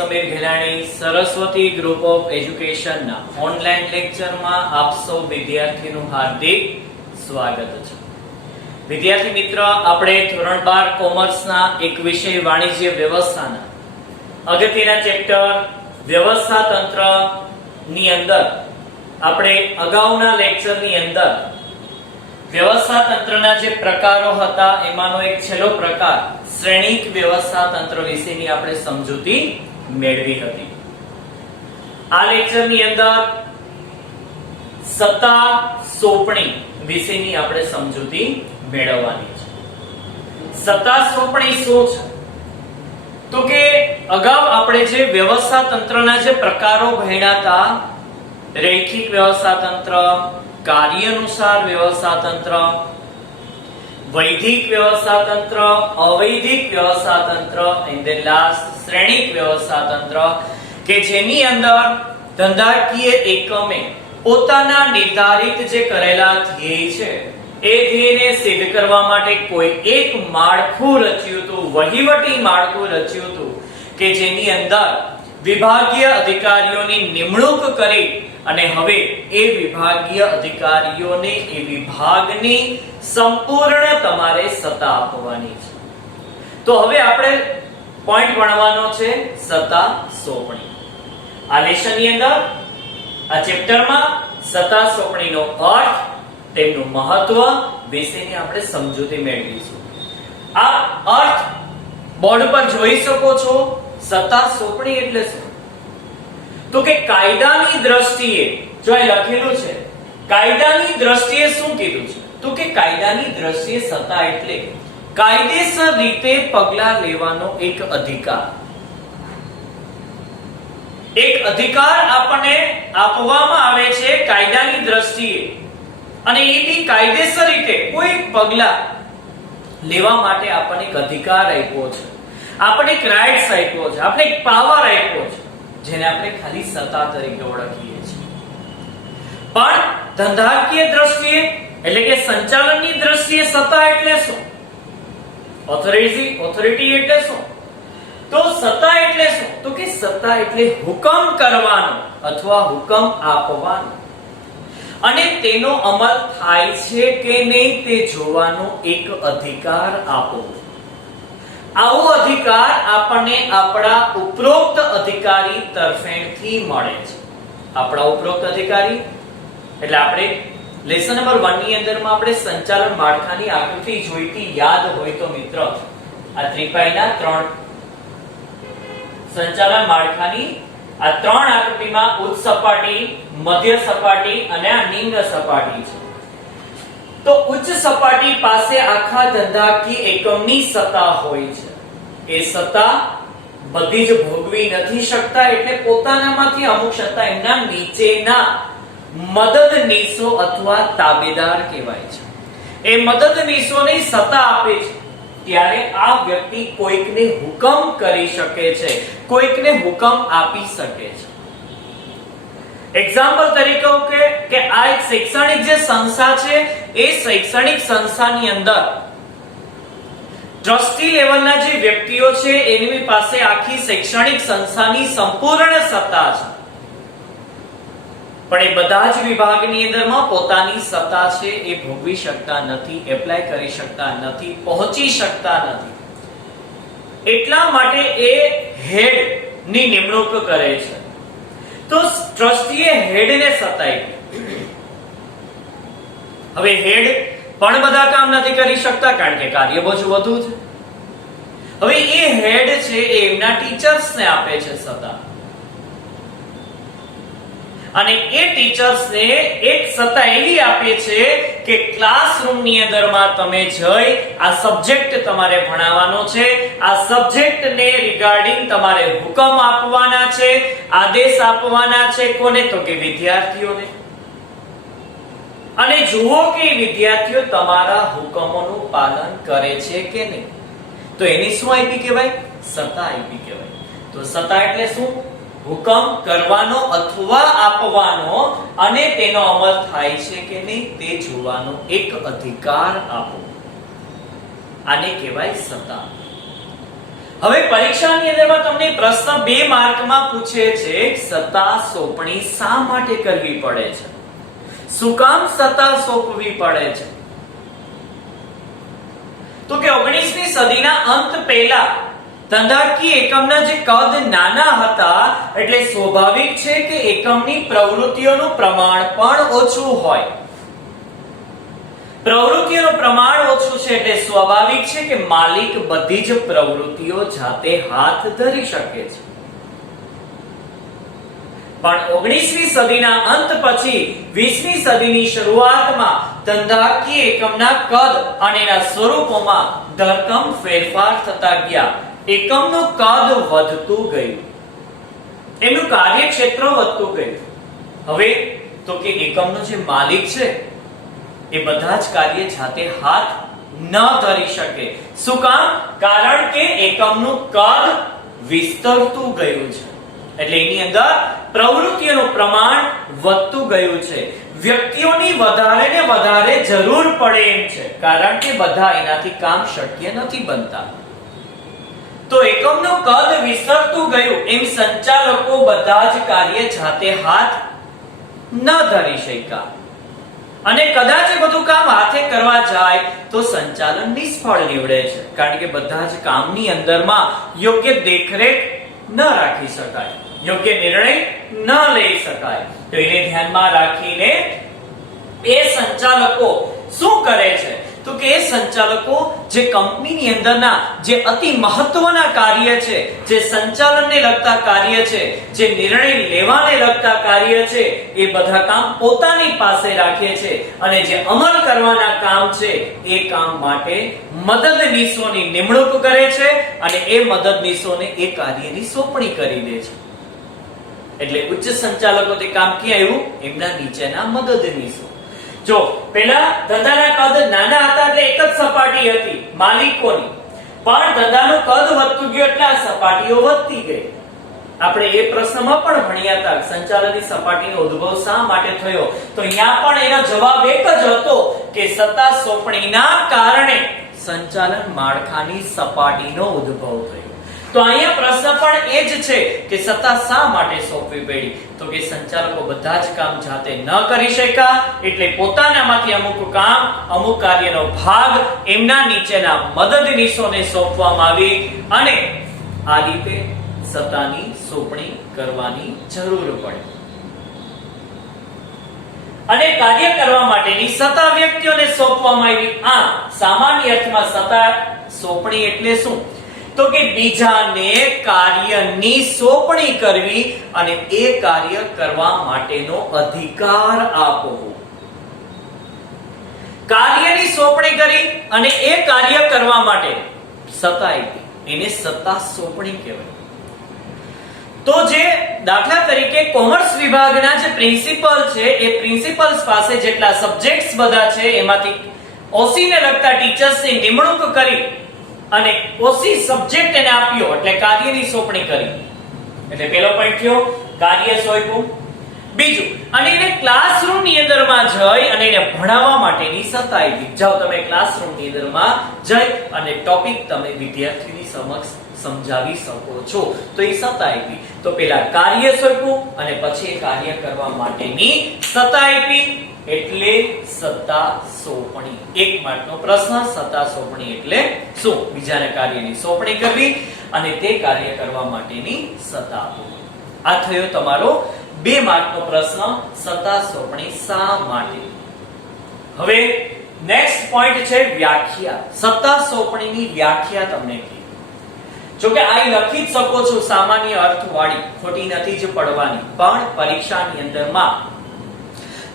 Sameer Ghelani Saraswati group of education ના online lecture માં આપ સૌ વિદ્યાર્થીનું હાર્દિક સ્વાગત છે। વિદ્યાર્થી મિત્ર, આપણે ધોરણ 12 કોમર્સ ના એક વિષય વાણિજ્ય વ્યવસ્થાના અગત્યના ચેપ્ટર વ્યવસ્થા તંત્ર ની અંદર આપણે અગાઉના લેક્ચર ની અંદર વ્યવસ્થા તંત્રના જે પ્રકારો હતા એમાંનો એક છેલ્લો પ્રકાર શ્રેણિક વ્યવસ્થા તંત્ર વિશેની આપણે સમજૂતી મેળવી હતી। આ લેક્ચરની અંદર સત્તા સોંપણી વિશેની આપણે સમજૂતી મેળવવાની છે। સત્તા સોંપણી શું છે? તો કે અગાઉ આપણે જે વ્યવસ્થા તંત્રના જે પ્રકારો ભણ્યા હતા, રૈખિક વ્યવસ્થા તંત્ર, કાર્ય અનુસાર વ્યવસ્થા તંત્ર, વૈધિક વ્યવસ્થા તંત્ર, અવૈધિક વ્યવસ્થા તંત્ર એન્ડ ધેન લાસ્ટ શ્રેણિક વ્યવસ્થા તંત્ર, કે જેની અંદર ધંધાકીય એકમે પોતાના નિર્ધારિત જે કરેલા ધ્યેય છે એ ધ્યેયને સિદ્ધ કરવા માટે કોઈ એક માળખું રચ્યું હતું, વહીવટી માળખું રચ્યું હતું કે જેની અંદર વિભાગીય અધિકારીઓની નિમણૂક કરી અને હવે એ વિભાગીય અધિકારીઓને એ વિભાગની સંપૂર્ણ તમારે સત્તા આપવાની છે। તો હવે આપણે પોઈન્ટ ભણવાનો છે સત્તા સોંપણી। આ લેસનની અંદર આ ચેપ્ટરમાં સત્તા સોંપણીનો અર્થ, તેમનું મહત્વ વિશેની આપણે સમજૂતી મેળવીશું। આ અર્થ બોર્ડ પર જોઈ શકો છો। સત્તા સોંપણી એટલે શું? તો કે કાયદાની દ્રષ્ટિએ જો અહીં લખેલું છે, કાયદાની દ્રષ્ટિએ શું કીધું છે? તો કે કાયદાની દ્રષ્ટિએ સત્તા એટલે કાયદેસર રીતે પગલાં લેવાનો એક અધિકાર। એક અધિકાર આપણને આપવામાં આવે છે કાયદાની દ્રષ્ટિએ, અને એ બી કાયદેસર રીતે કોઈ પગલાં લેવા માટે આપણને એક અધિકાર આપ્યો છે, આપણને એક રાઇટ્સ આપ્યો છે, આપણને એક પાવર આપ્યો છે, જેને આપણે ખાલી સત્તા તરીકે ઓળખીએ છીએ। પણ ધંધાકીય દ્રષ્ટિએ એટલે કે સંચાલનની દ્રષ્ટિએ સત્તા એટલે શું? ઓથોરિટી એટલે શું? તો સત્તા એટલે શું? તો કે સત્તા એટલે હુકમ કરવાનો અથવા હુકમ આપવાનો, અને તેનો અમલ થાય છે કે નહીં તે જોવાનો એક અધિકાર આપવો। આવો અધિકાર આપણને આપણા ઉપરોક્ત અધિકારી તરફેણથી મળે છે। આપણા ઉપરોક્ત અધિકારી એટલે આપણે લેસન નંબર 1 ની અંદરમાં આપણે સંચાલન માળખાની આકૃતિ જોઈતી યાદ હોય તો મિત્ર, આ ત્રિપાઈના 3 સંચાલન માળખાની આ 3 આકૃતિમાં ઉચ્ચ સપાટી, મધ્ય સપાટી અને આ નિમ્ન સપાટી છે। તો ઉચ્ચ સપાટી પાસે આખા ધંધાકીય એકમની સત્તા હોય છે। એ સત્તા બધી જ ભોગવી નથી શકતા, એટલે પોતાનામાંથી અમુક સત્તા એમના નીચેના મદદનીશો અથવા તાબેદાર કહેવાય છે। એ મદદનીશોને સત્તા આપે છે ત્યારે આ વ્યક્તિ કોઈકને હુકમ કરી શકે છે, કોઈકને હુકમ આપી શકે છે। એક્ઝામ્પલ તરીકે કે આ એક શૈક્ષણિક જે સંસ્થા છે, એ શૈક્ષણિક સંસ્થાની અંદર ટ્રસ્ટી લેવલના જે વ્યક્તિઓ છે એની પાસે આખી શૈક્ષણિક સંસ્થાની સંપૂર્ણ સત્તા છે, પણ એ બધા જ વિભાગની અંદરમાં પોતાની સત્તા છે એ ભોગવી શકતા નથી, એપ્લાય કરી શકતા નથી, પહોંચી શકતા નથી। એટલા માટે એ હેડ ની નિમણૂક કરે છે। તો ટ્રસ્ટીએ હેડને સત્તા આપી। હવે હેડ પણ બધા કામ નથી કરી શકતા કારણ કે કાર્ય બહુ વધુ છે। હવે એ હેડ છે એ એમના ટીચર્સને આપે છે સત્તા, અને એ ટીચર્સને એક સત્તા એવી આપે છે કે ક્લાસરૂમની અંદરમાં તમે જઈ આ સબ્જેક્ટ તમારે ભણાવવાનો છે, આ સબ્જેક્ટને રિગાર્ડિંગ તમારે હુકમ આપવાના છે, આદેશ આપવાના છે। કોને? તો કે વિદ્યાર્થીઓને। અને જુઓ કે વિદ્યાર્થીઓ તમારા હુકમોનું પાલન કરે છે કે નહીં। તો એની શું આઈપી કહેવાય? સત્તા આઈપી કહેવાય। તો સત્તા એટલે શું? હુકમ કરવાનો અથવા આપવાનો, અને તેનો અમલ થાય છે કે નહીં તે જોવાનો એક અધિકાર આપો, આને કહેવાય સત્તા। હવે પરીક્ષાની અંદરમાં તમને પ્રશ્ન 2 માર્કમાં પૂછે છે સત્તા સોંપણી શા માટે કરવી પડે છે? શું કામ સત્તા સોંપવી પડે છે? તો કે 19મી સદીના અંત પહેલા ધંધાકીય એકમના જે કદ નાના હતા એટલે સ્વાભાવિક છે કે એકમની પ્રવૃત્તિઓનું પ્રમાણ પણ ઓછું હોય. પ્રવૃત્તિઓનું પ્રમાણ ઓછું છે એટલે સ્વાભાવિક છે કે માલિક બધી જ પ્રવૃત્તિઓ જાતે હાથ ધરી શકે છે. પણ 19મી સદીના અંત પછી 20મી સદીની શરૂઆતમાં ધંધાકીય એકમના કદ અને એના સ્વરૂપોમાં ધરખમ ફેરફાર થતા ગયા. એકમનું કદ વધતું ગયું, એનું કાર્યક્ષેત્ર વધતું ગયું. હવે તો કે એકમનો જે માલિક છે એ બધા જ કાર્ય જાતે હાથ ન ધરી શકે. શું કામ? કારણ કે એકમનું કદ વિસ્તરતું ગયું છે એટલે એની અંદર પ્રવૃત્તિઓનું પ્રમાણ વધતું ગયું છે. વ્યક્તિઓની વધારે ને વધારે જરૂર પડે એમ છે કારણ કે બધા એનાથી કામ શક્ય નથી બનતા. તો એકમનું કદ વિસ્તરતું ગયું એમ સંચાલકો બધા જ કાર્ય જાતે હાથ ન ધરી શક્યા અને કદાચ એ બધું કામ હાથે કરવા જાય તો સંચાલન નિષ્ફળ નીવડે છે કારણ કે બધા જ કામની અંદરમાં યોગ્ય દેખરેખ ન રાખી શકાય, યોગ્ય નિર્ણય ન લઈ શકાય. તો એને ધ્યાનમાં રાખીને એ સંચાલકો શું કરે છે? તો કે એ સંચાલકો જે કંપનીની અંદરના જે અતિ મહત્વના કાર્ય છે, જે સંચાલનને લગતા કાર્ય છે, જે નિર્ણય લેવાને લગતા કાર્ય છે, એ બધા કામ પોતાની પાસે રાખે છે અને જે અમલ કરવાના કામ છે એ કામ માટે મદદનીશોની નિમણૂક કરે છે અને એ મદદનીશોને એ કાર્યની સોંપણી કરી દે છે. એટલે ઉચ્ચ સંચાલકો તે કામ ક્યાં આવ્યું? એમના નીચેના મદદનીશો. જો પહેલા ધંધાના કદ નાના હતા એટલે એક જ સપાટી હતી માલિકોની, પણ ધંધાનું કદ વધતું ગયું એટલે આ સપાટીઓ વધતી ગઈ. આપણે એ પ્રશ્નમાં પણ ભણ્યા હતા સંચાલનની સપાટીનો ઉદ્ભવ શા માટે થયો, તો અહીંયા પણ એનો જવાબ એક જ હતો કે સત્તા સોંપણીના કારણે સંચાલન માળખાની સપાટીનો ઉદ્ભવ થયો. તો અહીંયા પ્રશ્ન પણ એ જ છે કે સત્તા શા માટે સોંપવી પડી? તો કે સંચાલકો બધા જ કામ જાતે ન કરી શક્યા એટલે પોતાનામાંથી અમુક કામ, અમુક કાર્યનો ભાગ એમના નીચેના મદદનીશોને સોંપવામાં આવી અને આ રીતે સત્તાની સોંપણી કરવાની જરૂર પડી. અને કાર્ય કરવા માટેની સત્તા વ્યક્તિઓને સોંપવામાં આવી. આ સામાન્ય અર્થમાં સત્તા સોંપણી એટલે શું? તો કે બીજાને કાર્યની સોંપણી કરવી અને એ કાર્ય કરવા માટેનો અધિકાર આપવો. કાર્યની સોંપણી કરી અને એ કાર્ય કરવા માટે સત્તા આપી, એને સત્તા સોંપણી કહેવાય. તો જે દાખલા તરીકે કોમર્સ વિભાગના જે પ્રિન્સિપલ છે એ પ્રિન્સિપલ્સ પાસે જેટલા સબ્જેક્ટ્સ બધા છે એમાંથી ઓસી ને લગતા ટીચર્સની નિમણૂક કરી અને ઓસી સબ્જેક્ટ એને આપ્યો એટલે કાર્યની સોંપણી કરી. એટલે પહેલો પોઈન્ટ થયો કાર્ય સોંપ્યું. બીજું, અને એને ક્લાસરૂમની અંદરમાં જઈ અને એને ભણાવવા માટેની સત્તા આપી. જાઓ તમે ક્લાસરૂમની અંદરમાં જઈ અને ટોપિક તમે વિદ્યાર્થીની સમક્ષ સમજાવી શકો છો તો એ સત્તા આપી. તો પહેલા કાર્ય સોંપ્યું અને પછી એ કાર્ય કરવા માટેની સત્તા આપી એટલે સત્તા સોંપણી. એક માર્કનો પ્રશ્ન, સત્તા સોંપણી એટલે શું? બીજાને કાર્યની સોંપણી કરવી અને તે કાર્ય કરવા માટેની સત્તા આપવી. આ થયો તમારો 2 માર્કનો પ્રશ્ન, સત્તા સોંપણી શા માટે. હવે નેક્સ્ટ પોઈન્ટ છે વ્યાખ્યા. સત્તા સોંપણીની વ્યાખ્યા તમને કહી. જો કે આ લખી જ શકો છો સામાન્ય અર્થવાળી, ખોટી નથી જ પડવાની, પણ પરીક્ષાની અંદરમાં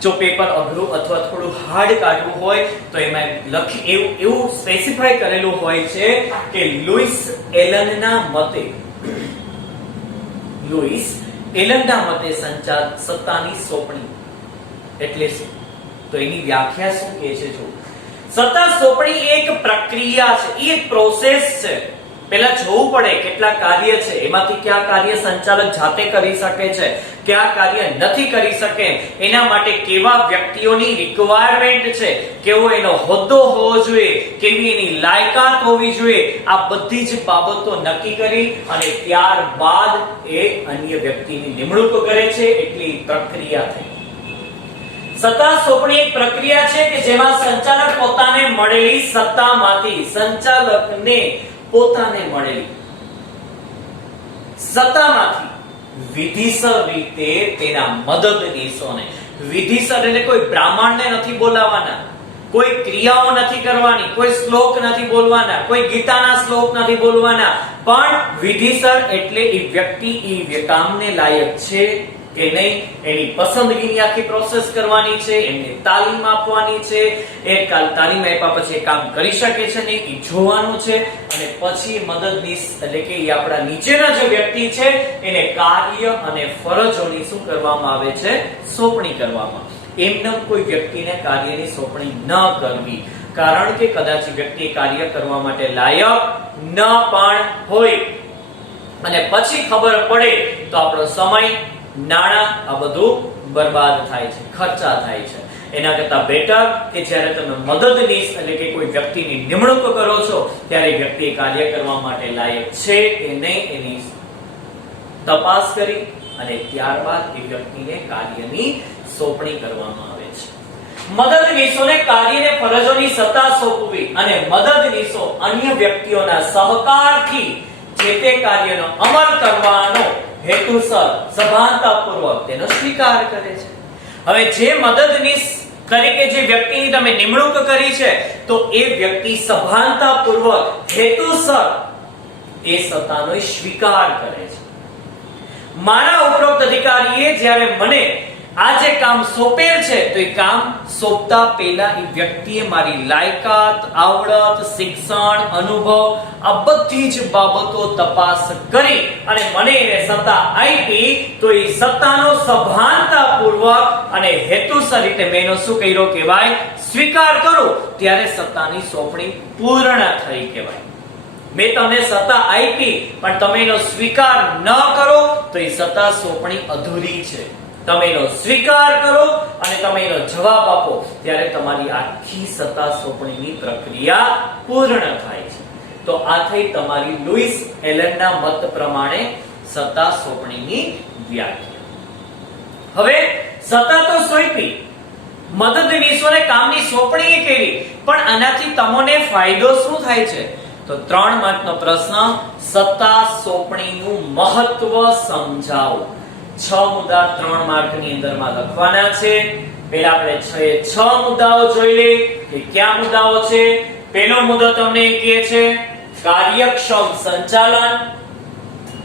જો પેપર અઘરું અથવા થોડું હાર્ડ કાઢવું હોય તો એમાં લખી એવું સ્પેસિફાઈ કરેલું હોય છે કે લુઈસ એલનના મતે સત્તાની સોંપણી એટલે શું? તો એની વ્યાખ્યા શું કહે છે? જો સત્તા સોંપણી એક પ્રક્રિયા છે, એક પ્રોસેસ છે પહેલા જોવું પડે કેટલા કાર્ય છે, એમાંથી કયા કાર્ય સંચાલક જાતે કરી શકે છે, કયા કાર્ય નથી કરી શકે, એના માટે કેવા વ્યક્તિઓની રિક્વાયરમેન્ટ છે, કેવો એનો હોદ્દો હોવો જોઈએ, કેવી એની લાયકાત હોવી જોઈએ, આ બધી જ બાબતો નક્કી કરી અને ત્યારબાદ એ અન્ય વ્યક્તિની નિમણૂક કરે છે, એટલી પ્રક્રિયા થઈ. સત્તા સોંપણી એક પ્રક્રિયા છે કે જેમાં સંચાલક પોતાને મળેલી સત્તામાંથી સંચાલકને પોતાને મળેલી સત્તામાંથી વિધિસર રીતે તેના મદદનીશોને, વિધિસર એટલે કોઈ બ્રાહ્મણને નથી બોલાવવાના, કોઈ ક્રિયાઓ નથી કરવાની, કોઈ શ્લોક નથી બોલવાના, કોઈ ગીતાના શ્લોક નથી બોલવાના, પણ વિધિસર એટલે એ વ્યક્તિ એ કામને લાયક છે કે નહીં એની પસંદગીની આખી પ્રોસેસ કરવાની છે, એમને તાલીમ આપવાની છે, એ તાલીમ આપ્યા પછી એ કામ કરી શકે છે નહીં એ જોવાનું છે, અને પછી મદદનીશ એટલે કે એ આપણા નીચેના જે વ્યક્તિ છે એને કાર્ય અને ફરજોની શું કરવામાં આવે છે, સોંપણી કરવામાં. એમને કોઈ વ્યક્તિને કાર્યની સોંપણી ન કરવી, કારણ કે કદાચ વ્યક્તિ કાર્ય કરવા માટે લાયક ન પણ હોય અને પછી ખબર પડે તો આપણો સમય, નાણાં આ બધું બરબાદ થાય છે, ખર્ચા થાય છે. એના કરતા બેટર કે જ્યારે તમે મદદનીશ એટલે કે કોઈ વ્યક્તિની નિમણૂક કરો છો ત્યારે વ્યક્તિ કાર્ય કરવા માટે લાયક છે કે નહીં એની તપાસ કરી અને ત્યારબાદ એ વ્યક્તિને કાર્યની સોંપણી કરવામાં આવે છે. મદદનીશોને કાર્યને ફરજોની સત્તા સોંપવી અને મદદનીશો અન્ય વ્યક્તિઓના સહકારથી જે તે કાર્યનો અમલ કરવાનો હેતુસર સભાનતાપૂર્વક તેનો સ્વીકાર કરે છે. હવે જે મદદનીશ તરીકે જે વ્યક્તિની તમે નિમણૂક કરી છે તો એ વ્યક્તિ સભાનતાપૂર્વક હેતુસર એ સત્તાનો સ્વીકાર કરે છે. મારા ઉપરોક્ત અધિકારીએ જ્યારે મને આ જે કામ સોંપેલ છે તો એ કામ સોંપતા પહેલા એ વ્યક્તિએ મારી લાયકાત, આવડત, શિક્ષણ, અનુભવ આ બધી જ બાબતો તપાસ કરી અને મને એને સત્તા આપી તો એ સત્તાનો સભાનતાપૂર્વક અને હેતુસર રીતે મેં એનો શું કર્યો કહેવાય, સ્વીકાર કરો, ત્યારે સત્તાની સોંપણી પૂર્ણ થઈ કહેવાય. મેં તમને સત્તા આપી પણ તમે એનો સ્વીકાર ન કરો તો એ સત્તા સોંપણી અધૂરી છે. તમે એનો સ્વીકાર કરો અને તમે એનો જવાબ આપો ત્યારે તમારી આખી સત્તા સોંપણીની પ્રક્રિયા પૂર્ણ થાય છે. તો આ થઈ તમારી લુઈસ એલનના મત પ્રમાણે સત્તા સોંપણીની વ્યાખ્યા. હવે સત્તા તો સોંપી, મદદનીશોને કામની સોંપણી કરી, પણ આનાથી તમને ફાયદો શું થાય છે? તો 3 માર્કનો પ્રશ્ન, સત્તા સોંપણીનું મહત્વ સમજાવો. 6 મુદ્દા 3 માર્કની અંદરમાં લખવાના છે. પહેલા આપણે 6 મુદ્દાઓ જોઈ લે કે કયા મુદ્દાઓ છે. પહેલો મુદ્દો તમને કહે છે કાર્યક્ષમ સંચાલન,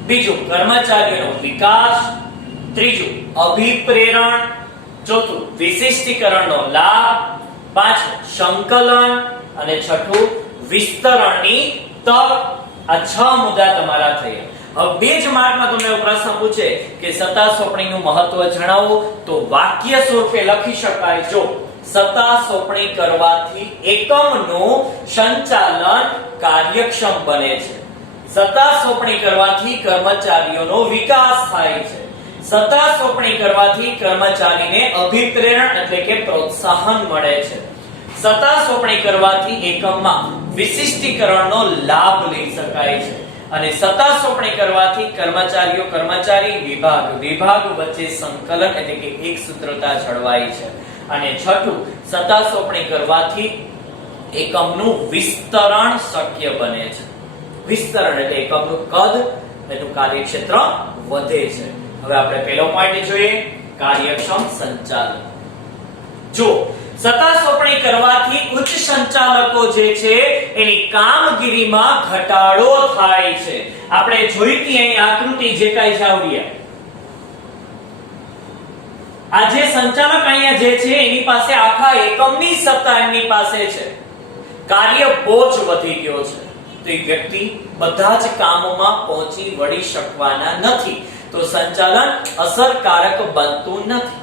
બીજું કર્મચારીઓનો વિકાસ, ત્રીજું અભિપ્રેરણ, ચોથું વિશિષ્ટીકરણનો લાભ, પાંચમું સંકલન અને છઠ્ઠું વિસ્તરણની તક. આ 6 મુદ્દા તમારા થયા. હવે 2 જ માર્કમાં તમને એવો પ્રશ્ન પૂછે કે સત્તા સોંપણીનું મહત્વ જણાવો તો વાક્ય સ્વરૂપે લખી શકાય. જો સત્તા સોંપણી કરવાથી એકમનું સંચાલન કાર્યક્ષમ બને છે, સત્તા સોંપણી કરવાથી કર્મચારીઓનો વિકાસ થાય છે, સત્તા સોંપણી કરવાથી કર્મચારીને અભિપ્રેરણ એટલે કે પ્રોત્સાહન મળે છે, સત્તા સોંપણી કરવાથી એકમમાં વિશિષ્ટીકરણનો લાભ લઈ શકાય છે, અને સત્તા સોંપણી કરવાથી કર્મચારી વિભાગ વચ્ચે સંકલન એટલે કે એક સૂત્રતા જળવાય છે, અને છઠ્ઠું સત્તા સોંપણી કરવાથી એકમનું વિસ્તરણ શક્ય બને છે. વિસ્તરણ એટલે એકમનું કદ, એનું કાર્યક્ષેત્ર વધે છે. હવે આપણે પહેલો પોઈન્ટ જોઈએ, કાર્યક્ષમ સંચાલન. જો સત્તા સોંપણી કરવાથી ઉચ્ચ સંચાલકો જે છે એની કામગીરીમાં ઘટાડો થાય છે. આપણે જોઈતી અહીં આકૃતિ જે કાઈ જાવડિયા, આ જે સંચાલક અહીંયા જે છે એની પાસે આખા એકમની સત્તા એમની પાસે છે, કાર્ય બોજ વધી ગયો છે, તો એ વ્યક્તિ બધા જ કામોમાં પહોંચી વળી શકવાના નથી, તો સંચાલન અસરકારક બનતું નથી.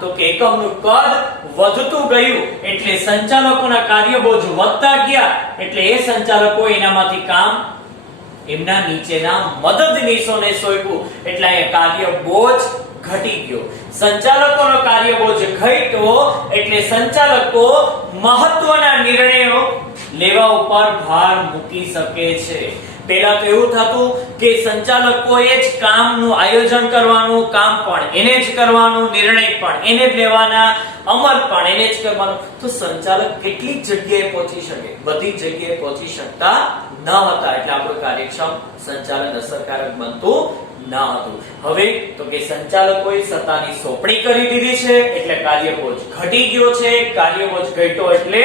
તો કે એકમનું કદ વધતું ગયું એટલે સંચાલકોના કાર્ય બોજ વધતા ગયા એટલે એ સંચાલકો એનામાંથી કામ એમના નીચેના મદદનીશોને સોંપ્યું એટલે અહીંયા કાર્ય બોજ ઘટી ગયો. સંચાલકોનો કાર્ય બોજ ઘટ્યો એટલે સંચાલકો મહત્વના નિર્ણયો લેવા ઉપર ભાર મૂકી શકે છે. પહેલા તો એવું થતું કે સંચાલકોએ જ કામનું આયોજન કરવાનું, કામ પણ એને જ કરવાનું, નિર્ણય પણ એને જ લેવાના, અમલ પણ એને જ કરવાનો. તો સંચાલક કેટલી જગ્યાએ પહોંચી શકે? બધી જગ્યાએ પહોંચી શકતા ન હતા એટલે આપણું કાર્યક્ષમ સંચાલન અસરકારક બનતું ન હતું. હવે તો કે સંચાલકોએ સત્તાની સોંપણી કરી દીધી છે એટલે કાર્યબોજ ઘટી ગયો છે. કાર્યબોજ ઘટ્યો એટલે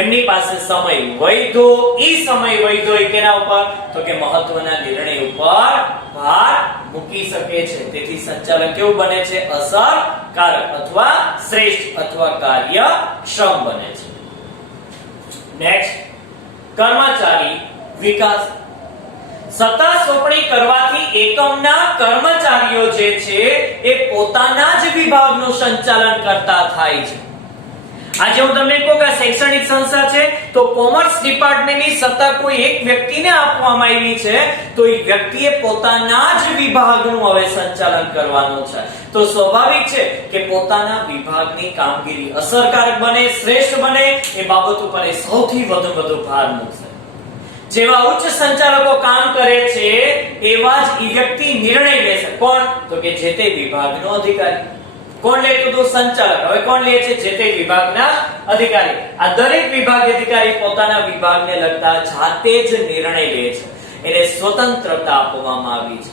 એમની પાસે સમય વધ્યો. ઈ સમય વધ્યો એ કેના ઉપર? તો કે મહત્વના નિર્ણય ઉપર ભાર મૂકી શકે છે. તેથી સંચાલક કેવું બને છે? અસરકારક અથવા શ્રેષ્ઠ અથવા કાર્યક્ષમ બને છે. નેક્સ્ટ, કર્મચારી વિકાસ. સત્તા સોંપણી કરવાથી એકમના કર્મચારીઓ જે છે એ પોતાના જ વિભાગનું સંચાલન કરતા થાય છે. આજે હું તમને કહું કે શૈક્ષણિક સંસ્થા છે તો કોમર્સ ડિપાર્ટમેન્ટની સત્તા કોઈ એક વ્યક્તિને આપવામાં આવી છે તો એ વ્યક્તિએ પોતાના જ વિભાગનું હવે સંચાલન કરવાનું છે. તો સ્વાભાવિક છે કે પોતાના વિભાગની કામગીરી અસરકારક બને, શ્રેષ્ઠ બને એ બાબત ઉપર એ સૌથી વધુ ભાર મૂકશે. જેવા ઉચ્ચ સંચાલકો કામ કરે છે એવા જ એ વ્યક્તિ નિર્ણય લેશે. કોણ? તો કે જે તે વિભાગનો અધિકારી. કોણ લેતું હતું? સંચાલક. હવે કોણ લે છે? જે તે વિભાગના અધિકારી. આ દરેક વિભાગ અધિકારી પોતાના વિભાગને લગતા જાતે જ નિર્ણય લે છે. એને સ્વતંત્રતા આપવામાં આવી છે.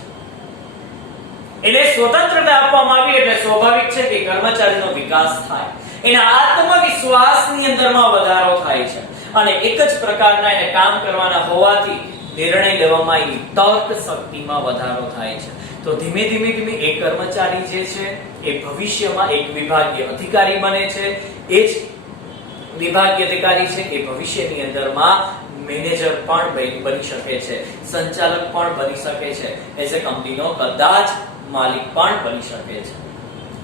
એને સ્વતંત્રતા આપવામાં આવી એટલે સ્વાભાવિક છે કે કર્મચારીનો વિકાસ થાય, એના આત્મવિશ્વાસની અંદરમાં વધારો થાય છે અને એક જ પ્રકારના એને કામ કરવાના હોવાથી નિર્ણય લેવામાં એની તર્ક શક્તિમાં વધારો થાય છે. તો ધીમે ધીમે એ કર્મચારી જે છે એ ભવિષ્યમાં એક વિભાગીય અધિકારી બને છે. એ જ વિભાગીય અધિકારી છે એ ભવિષ્યની અંદરમાં મેનેજર પણ બની શકે છે, સંચાલક પણ બની શકે છે, એઝ એ કંપનીનો કદાચ માલિક પણ બની શકે છે.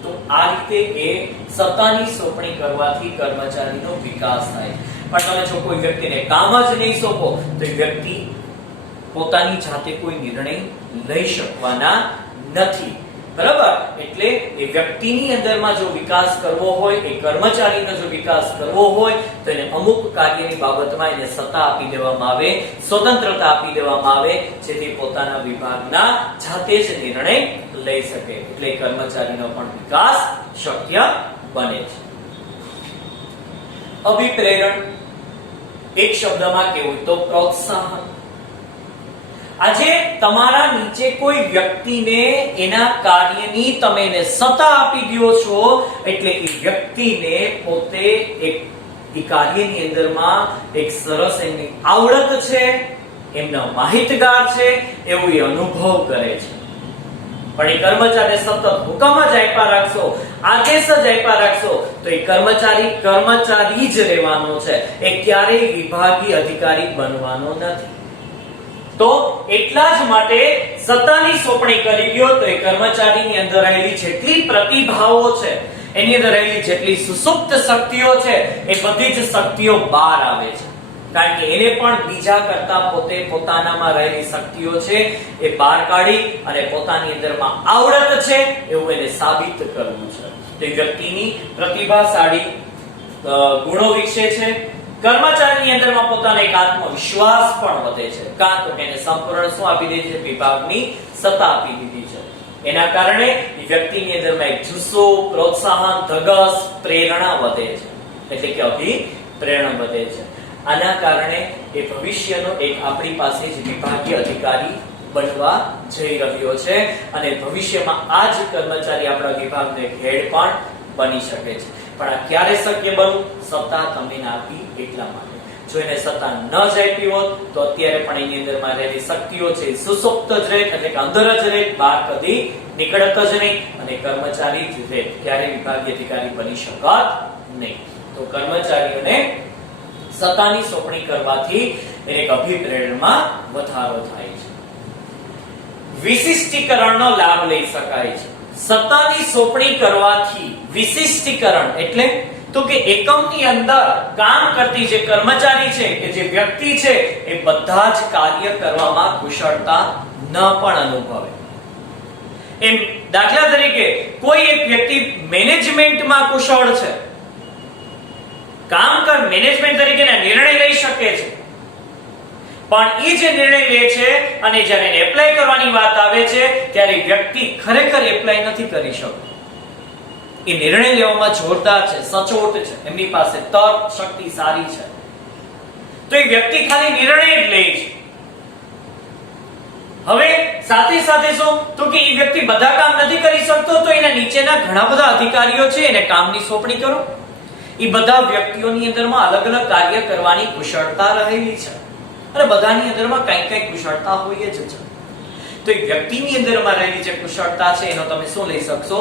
તો આ રીતે એ સત્તાની સોંપણી કરવાથી કર્મચારીનો વિકાસ થાય. પણ તમે જો કોઈ વ્યક્તિને કામ જ નહીં સોંપો તો એ વ્યક્તિ પોતાની જાતે કોઈ નિર્ણય લઈ શકવાના નથી. બરાબર? એટલે એ વ્યક્તિની અંદરમાં જો વિકાસ કરવો હોય, એ કર્મચારીનો જો વિકાસ કરવો હોય તો એને અમુક કાર્યની બાબતમાં એને સત્તા આપી દેવામાં આવે, સ્વતંત્રતા આપી દેવામાં આવે જેથી પોતાના વિભાગના જાતે જ નિર્ણય લઈ શકે. એટલે કર્મચારીનો પણ વિકાસ શક્ય બને છે. અભિપ્રેરણ એક શબ્દમાં કેવું તો પ્રોત્સાહન. આજે તમારા નીચે કોઈ વ્યક્તિને એના કાર્યની તમે એને સત્તા આપી દો છો એટલે એ વ્યક્તિને પોતે એક કાર્યની અંદરમાં એક સરસ એની આવડત છે, એમનો માહિતગાર છે એવું એ અનુભવ કરે છે. પણ એ કર્મચારીને સતત હુકમ જ આપ્યા રાખશો, આદેશ જ આપ્યા રાખશો તો એ કર્મચારી જ રહેવાનો છે. એ ક્યારેય વિભાગીય અધિકારી બનવાનો નથી. તો એટલા જ માટે સત્તાની સોંપણી કરી ગયો તો એ કર્મચારીની અંદર રહેલી જેટલી પ્રતિભાઓ છે, એની અંદર રહેલી જેટલી સુસુપ્ત શક્તિઓ છે એ બધી જ શક્તિઓ બહાર આવે છે. કારણ કે એને પણ બીજા કરતા પોતે પોતાનામાં રહેલી શક્તિઓ છે એ બહાર કાઢી અને પોતાની અંદરમાં આવડત છે એવું એને સાબિત કરવું છે. તો એ વ્યક્તિની પ્રતિભાશાળી ગુણો વિકસે છે. કર્મચારીની અંદરમાં પોતાનો એક આત્મવિશ્વાસ પણ વધે છે. કારણ કે એને સંપૂર્ણ શું આપી દીધી છે? વિભાગની સત્તા આપી દીધી છે. એના કારણે એ વ્યક્તિની અંદરમાં એક જુસ્સો, પ્રોત્સાહન, ધગસ, પ્રેરણા વધે છે. એટલે કે અભિપ્રેરણ વધે છે. આના કારણે એ ભવિષ્યનો એક આપણી પાસે જ વિભાગીય અધિકારી બનવા જઈ રહ્યો છે અને ભવિષ્યમાં આ જ કર્મચારી આપણા વિભાગનો એક હેડ પણ બની શકે છે. પણ આ ક્યારે શક્ય બન્યું? સત્તા તમને આપી એટલા માટે. જો એને સત્તા ન જ આપી હોત તો અત્યારે પણ એની અંદરમાં રહેલી શક્તિઓ છે સુસુપ્ત જ રહે, એટલે કે અંદર જ રહે, બહાર કદી નીકળત જ નહીં અને કર્મચારી જ રહે, ક્યારે વિભાગીય અધિકારી બની શકત નહીં. તો કર્મચારીઓને સત્તાની સોંપણી કરવાથી એને અભિપ્રેરણમાં વધારો થાય છે. વિશિષ્ટીકરણનો લાભ લઈ શકાય છે. સત્તાની સોંપણી કરવાથી વિશિષ્ટીકરણ એટલે તો કે એકમની અંદર કામ કરતી જે કર્મચારી છે કે જે વ્યક્તિ છે એ બધા જ કાર્ય કરવામાં કુશળતા ન પણ અનુભવે. એમ દાખલા તરીકે કોઈ એક વ્યક્તિ મેનેજમેન્ટમાં કુશળ છે, કામ કર મેનેજમેન્ટ તરીકેના નિર્ણય લઈ શકે છે, પણ એ જે નિર્ણય લે છે અને જ્યારે એને એપ્લાય કરવાની વાત આવે છે ત્યારે વ્યક્તિ ખરેખર એપ્લાય નથી કરી શકતો. એ નિર્ણય લેવામાં જોરદાર છે, સચોટ છે, એમની પાસે તર્ક શક્તિ સારી છે, તો એ વ્યક્તિ ખાલી નિર્ણય જ લે છે. હવે સાથે સાથે શું તો કે એ વ્યક્તિ બધા કામ નથી કરી શકતો, તો એના નીચેના ઘણા બધા અધિકારીઓ છે એને કામની સોંપણી કરો. એ બધા વ્યક્તિઓની અંદરમાં અલગ અલગ કાર્ય કરવાની કુશળતા રહેલી છે અને બધાની અંદરમાં કંઈક કંઈક કુશળતા હોય જ છે. તો એ વ્યક્તિની અંદરમાં રહેલી જે કુશળતા છે એનો તમે શું લઈ શકશો?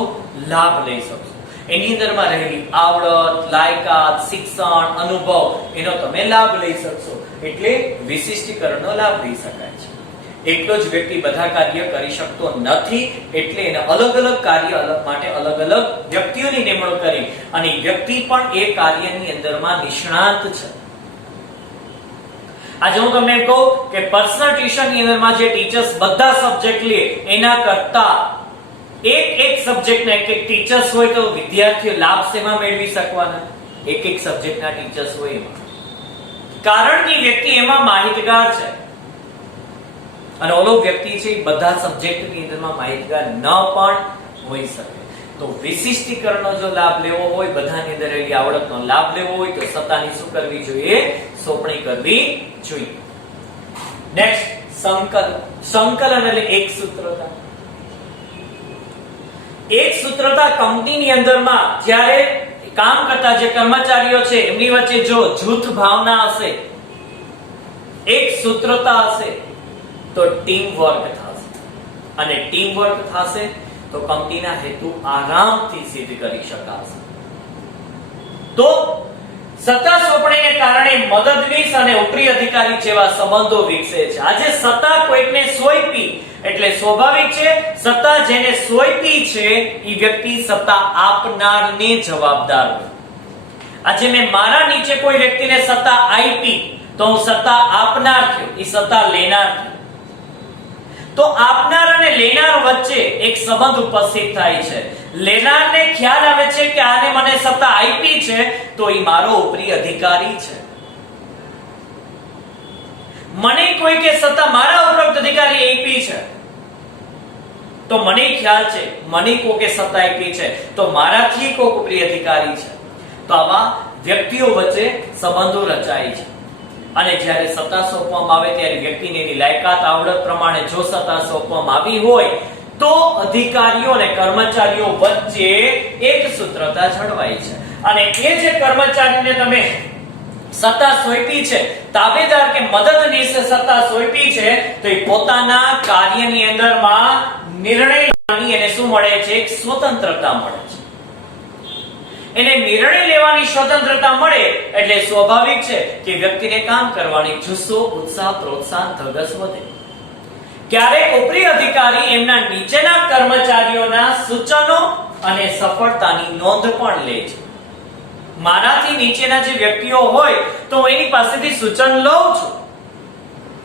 લાભ લઈ શકશો. એની અંદરમાં રહેલી આવડત, લાયકાત, શિક્ષણ, અનુભવ એનો તમે લાભ લઈ શકશો. એટલે વિશિષ્ટીકરણનો લાભ લઈ શકાય છે. એકલો જ વ્યક્તિ બધા કાર્ય કરી શકતો નથી, એટલે એને અલગ અલગ કાર્ય માટે અલગ અલગ વ્યક્તિઓની નિમણૂક કરી અને વ્યક્તિ પણ એ કાર્યની અંદરમાં નિષ્ણાત છે. આજે હું તમને કહું કે પર્સનલ ટ્યુશનની અંદરમાં જે ટીચર્સ બધા સબ્જેક્ટ લે એના કરતા એક સબ્જેક્ટના એક ટીચર્સ હોય તો વિદ્યાર્થીઓ લાભ શેમાં મેળવી શકવાના? એક સબ્જેક્ટના ટીચર્સ હોય એમાં. કારણ કે વ્યક્તિ એમાં માહિતગાર છે અને ઓલો વ્યક્તિ છે બધા સબ્જેક્ટની અંદરમાં માહિતગાર ન પણ હોઈ શકે. તો વિશિષ્ટીકરણનો જો લાભ લેવો હોય, બધાની અંદર રહેલી આવડતનો લાભ લેવો હોય તો સત્તાની શું કરવી જોઈએ? સોંપણી કરવી જોઈએ. નેક્સ્ટ સંકલન એટલે એક સૂત્રતા. એક સૂત્રતા કંપનીની અંદરમાં જ્યારે કામ કરતા જે કર્મચારીઓ છે એમની વચ્ચે જો જૂથ ભાવના હશે, એક સૂત્રતા હશે તો ટીમ વર્ક થશે અને ટીમ વર્ક થશે તો કંપનીના હેતુ આરામથી સિદ્ધ કરી શકાશે. તો સત્તા સોંપણીને કારણે મદદનીશ અને ઉપરી અધિકારી જેવા સંબંધો વિકસે છે. આજે સત્તા કોઈકને સોંપી એટલે સ્વાભાવિક છે સત્તા જેને સોંપી છે એ વ્યક્તિ સત્તા આપનારને જવાબદાર હોય. આજે મેં મારા નીચે કોઈ વ્યક્તિને સત્તા આપી તો હું સત્તા આપનાર થયો, એ સત્તા લેનાર થયો. તો આપનાર અને લેનાર વચ્ચે એક સંબંધ ઉપસ્થિત થાય છે. લેનારને ખ્યાલ આવે છે કે આને મને સત્તા આપી છે તો એ મારો ઉપરી અધિકારી છે. મને કોઈ કે સત્તા મારા ઉપરોક્ત અધિકારી આપી છે તો મને ખ્યાલ છે મને કોકે સત્તા આપી છે તો મારાથી કોક ઉપરી અધિકારી છે. તો આવા વ્યક્તિઓ વચ્ચે સંબંધો રચાય છે અને જ્યારે સત્તા સોંપવામાં આવે ત્યારે વ્યક્તિની એની લાયકાત આવડત પ્રમાણે જો સત્તા સોંપવામાં આવી હોય તો અધિકારીઓ અને કર્મચારીઓ વચ્ચે એક સૂત્રતા જળવાય છે. અને એ જે કર્મચારીને તમે સત્તા સોંપી છે, તાબેદાર કે મદદનીશ સત્તા સોંપી છે, તો એ પોતાના કાર્યની અંદરમાં નિર્ણય લેવાની એને શું મળે છે? એક સ્વતંત્રતા મળે છે. એને નિર્ણય લેવાની સ્વતંત્રતા મળે એટલે સ્વાભાવિક છે કે વ્યક્તિને કામ કરવાની જુસ્સો, ઉત્સાહ, પ્રોત્સાહન, ધગસ વધે. ક્યારેક ઉપરી અધિકારી એમના નીચેના કર્મચારીઓના સૂચનો અને સફળતાની નોંધ પણ લે છે. મારાથી નીચેના જે વ્યક્તિઓ હોય તો હું એની પાસેથી સૂચન લઉં છું.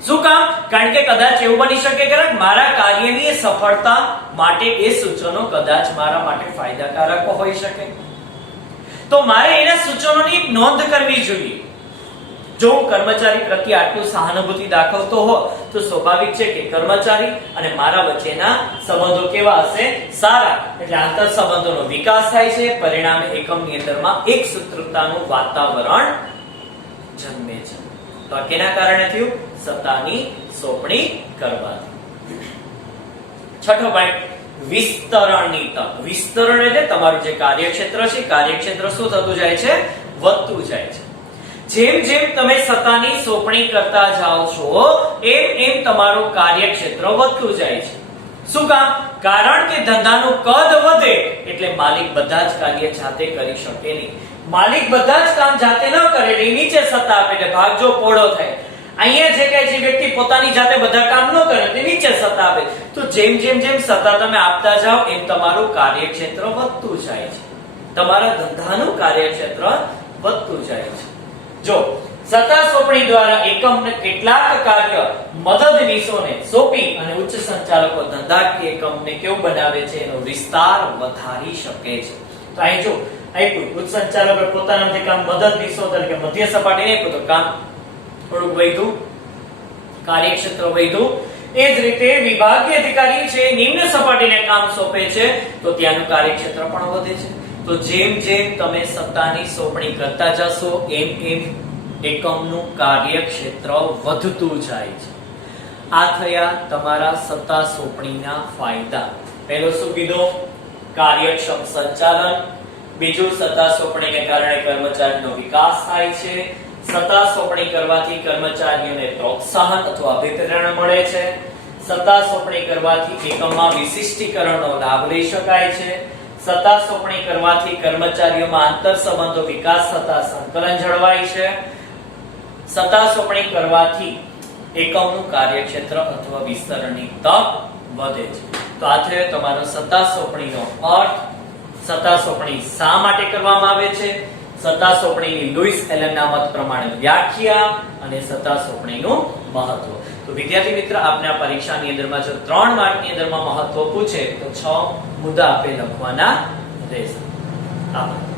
શું કામ? કારણ કે કદાચ એવું બની શકે કે મારા કાર્યની સફળતા માટે એ સૂચનો કદાચ મારા માટે ફાયદાકારક હોઈ શકે. તો મારે એના સૂચનોની નોંધ કરવી જોઈએ. જો હું કર્મચારી પ્રત્યે આટલું સહાનુભૂતિ દાખવતો હો તો સ્વાભાવિક છે કે કર્મચારી અને મારા વચ્ચેના સંબંધો કેવા હશે? સારા. એટલે આંતર સંબંધોનો વિકાસ થાય છે, પરિણામે એકમની અંદરમાં એક સૂત્રતાનું વાતાવરણ જન્મે છે. તો આ કેના કારણે થયું? સત્તાની સોંપણી કરવાથી. છઠ્ઠો પોઈન્ટ, વિસ્તરણની તક. વિસ્તરણ એટલે તમારું જે કાર્યક્ષેત્ર છે, કાર્યક્ષેત્ર શું થતું જાય છે? વધતું જાય છે. જેમ જેમ તમે સત્તાની સોંપણી કરતા જાઓ છો એમ એમ તમારું કાર્યક્ષેત્ર વધતું જાય છે. શું કામ? કારણ કે ધંધાનું કદ વધે એટલે માલિક બધા જ કાર્ય જાતે કરી શકે નહીં. માલિક બધા જ કામ જાતે ન કરે એટલે નીચે સત્તા આપે એટલે ભાગજો પોળો થાય. અહીંયા જે કઈ જે વ્યક્તિ પોતાની જાતે બધા કામ ન કરે તે નીચે સત્તા આપે. તો જેમ જેમ જેમ સત્તા તમે આપતા જાઓ એમ તમારું કાર્યક્ષેત્ર વધતું જાય છે. તમારા ધંધાનું કાર્યક્ષેત્ર વધતું જાય છે. જો સત્તા સોંપણી દ્વારા એકમને કેટલાક કાર્ય મદદનીશોને સોંપી અને ઉચ્ચ સંચાલકો ધંધાકીય એકમને કેવું બનાવે છે, એનો વિસ્તાર વધારી શકે છે. તો અહીં જો આપ્યું ઉચ્ચ સંચાલકો પોતાના કામ મદદનીશો તરીકે મધ્ય સપાટીને આપ્યું તો કામ થોડુંક વધ્યું, કાર્યક્ષેત્ર વધ્યું. એ જ રીતે વિભાગીય અધિકારી છે નિમ્ન સપાટીને કામ સોંપે છે તો ત્યાંનું કાર્યક્ષેત્ર પણ વધે છે. તો જેમ જેમ તમે સત્તાની સોંપણી કરતા જશો એમ એમ એકમનું કાર્યક્ષેત્ર વધતું જાય છે. આ થયા તમારા સત્તા સોંપણીના ફાયદા. પહેલો શું કીધું? કાર્યક્ષમ સંચાલન. બીજું, સત્તા સોંપણીને કારણે કર્મચારીનો વિકાસ થાય છે. સત્તા સોંપણી કરવાથી કર્મચારીઓને પ્રોત્સાહન અથવા અભિપ્રેરણા મળે છે. સત્તા સોંપણી કરવાથી એકમમાં વિશિષ્ટીકરણનો લાભ લઈ શકાય છે. સત્તા સોંપણી કરવાથી કર્મચારીઓમાં આંતર સંબંધો વિકાસ થતા સંકલન જળવાય છે. સત્તા સોંપણી કરવાથી એકમનું કાર્યક્ષેત્ર અથવા વિસ્તરણની તક વધે છે. તો આ થયો તમારો સત્તા સોંપણીનો અર્થ. સત્તા સોંપણી શા માટે કરવામાં આવે છે, સત્તા સોંપણીની લુઈસ એલનના મત પ્રમાણે વ્યાખ્યા અને સત્તા સોંપણીનું મહત્વ. તો વિદ્યાર્થી મિત્ર, આપને આ પરીક્ષાની અંદરમાં જો 3 માર્કની અંદરમાં મહત્વ પૂછે તો 6 મુદ્દા આપે લખવાના રહેશે. આભાર.